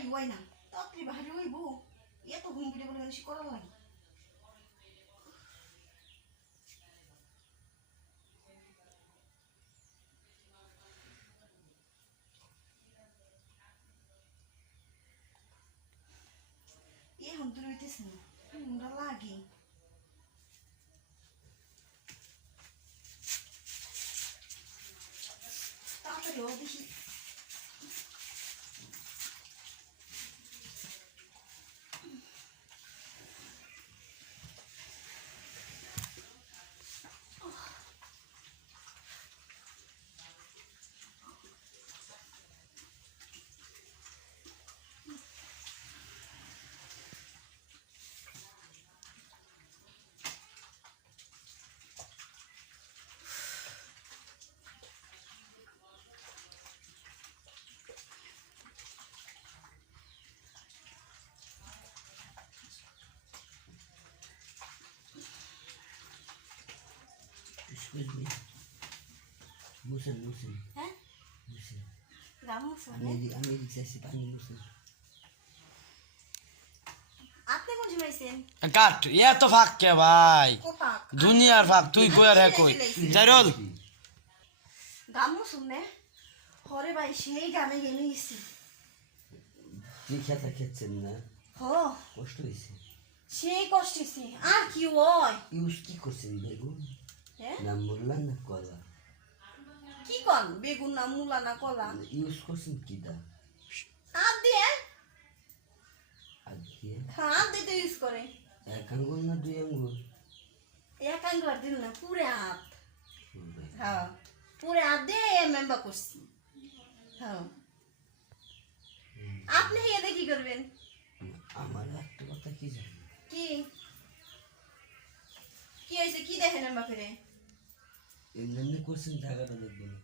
তাড়াতাড়ি হয় না, তাড়াতাড়ি বাহারি হইব। এত ঘুম পিটে বলে বেশি করার লাগে। এখন তো রইতেছে না, ঘুমটা লাগে। তাড়াতাড়ি দেখি। Musen, musen. হ্যাঁ Musen. গামছা আমি দিচ্ছি পানি মুসেন। আপনি কোন জমাইছেন? কাট এত ফাঁক কে ভাই, কোপা দুনিয়ার ফাঁক তুই কই আর হ্যাঁ কই জাইরল গামু শুনে হরে ভাই সেই গামে গেমে গেছি। কি খেতা খেচ্ছেন না? হ কষ্ট হয়েছে। সেই কষ্ট হয়েছে আর কি হয়। ইউজ কি করছেন বেগুন? হ্যাঁ না মূলা না কলা? কি কন বেগুন না মূলা না কলা? ইউজ করছেন কি দা? হাত দিয়ে আজকে হাত দিতে ইউজ করে। এক আঙ্গুল না দুই আঙ্গুল? এক আঙ্গুল দিল না, পুরে হাত। হ্যাঁ পুরে হাত দিয়ে মেম্বা করছি। হ্যাঁ আপনি এতে কি করবেন? আমার একটা কথা কি জানি? কি কি হয়েছে? কি দেখেন মেম্বা করে? এমনি করছেন জায়গাটা দেখবো না।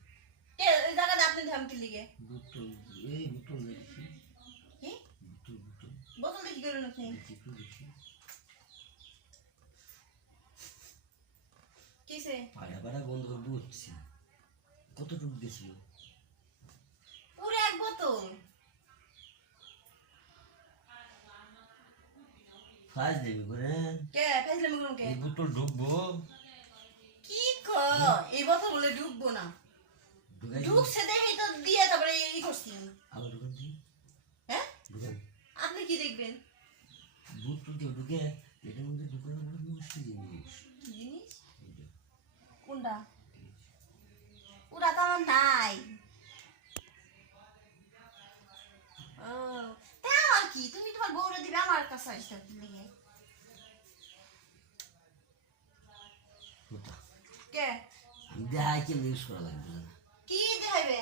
ওই জায়গাতে আপনি ধামকি লিগে বুটল এই বুটল দেখি। কি বুটল বুটল বোতল কি করেন আপনি? একটু দেখি। কিসে পাড়া পাড়া বন্ধ করে বুঝছি কতটুকু গেছিল। পুরো এক বোতল। ফাজ দেবি করেন কে ফেসলামি করুন কে? এই বুটল ঢুকবো কি এই বোতল বলে ঢুকবো না? ঢুকাই ঢুকছে দেখেই তো দিয়ে তারপরে ই করছি। আবার ঢুকান দিই হ্যাঁ ঢুকান আপনি কি দেখবেন? বুটল দিয়ে ঢুকে এটার মধ্যে ঢুকানো বড় মুশকিল জিনিস। কি জিনিস? কোনটা? ওটা তো আমার নাই। ও তা আর কি, তুমি তোমার বউরে দিবে আমার কাছে আসতে লেগে। কোথা কে আমি দেখাই কেমন ইউজ করা লাগবে না। কি দেখাইবে?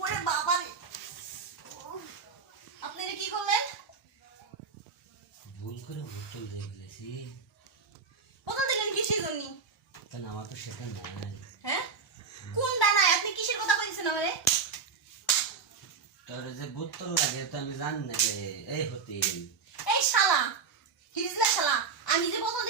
ওরে বাবা রে, আপনি এটা কি করলেন? ভুল করে বুটল দিয়ে ফেলেছি। বোতল দিলেন কিসের জন্য? কারণ আমার তো সেটা নাই। হ্যাঁ কোনটা নাই? আপনি কিসের কথা বলছেন আমারে? তোর যে বোতল লাগে তো আমি জানি না যে এই হতে এই শালা হিজলা শালা, আমি যে বোতল